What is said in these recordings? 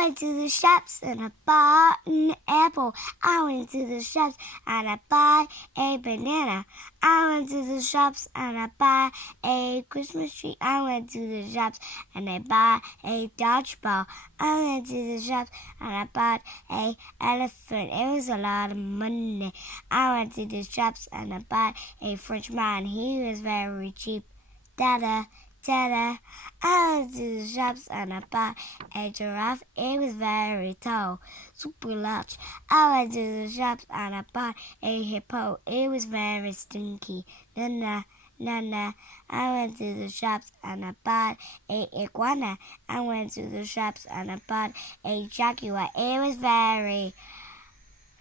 went to the shops and I bought an apple. I went to the shops and I bought a banana. I went to the shops and I bought a Christmas tree. I went to the shops and I bought a dodgeball. I went to the shops and I bought a elephant. It was a lot of money. I went to the shops and I bought a Frenchman. He was very cheap. Da-da. Ta-da! I went to the shops and I bought a giraffe. It was very tall, super large. I went to the shops and I bought a hippo. It was very stinky. Na-na, na-na. I went to the shops and I bought a iguana. I went to the shops and I bought a jaguar. It was very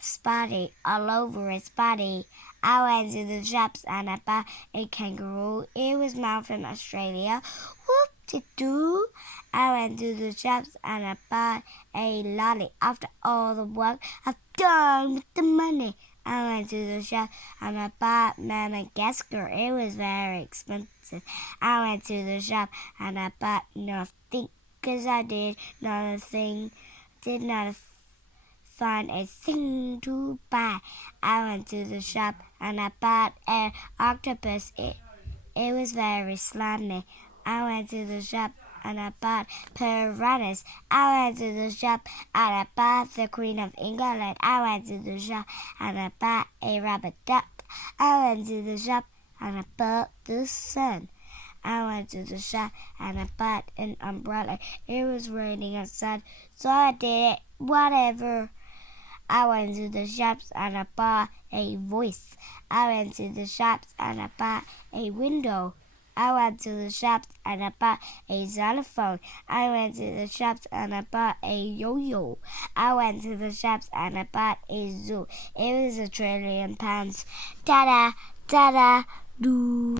spotty all over its body. I went to the shops and I bought a kangaroo. It was mine from Australia. Whoop-de-doo. I went to the shops and I bought a lolly. After all the work I've done with the money, I went to the shop and I bought Madagascar. It was very expensive. I went to the shop and I bought nothing because I did not find a thing to buy. I went to the shop and I bought an octopus. It was very slimy. I went to the shop and I bought piranhas. I went to the shop and I bought the Queen of England. I went to the shop and I bought a rabbit duck. I went to the shop and I bought the sun. I went to the shop and I bought an umbrella. It was raining outside, so I did it. Whatever. I went to the shops and I bought a voice. I went to the shops and I bought a window. I went to the shops and I bought a xylophone. I went to the shops and I bought a yo-yo. I went to the shops and I bought a zoo. It was £1 trillion. Ta-da, ta-da, doo.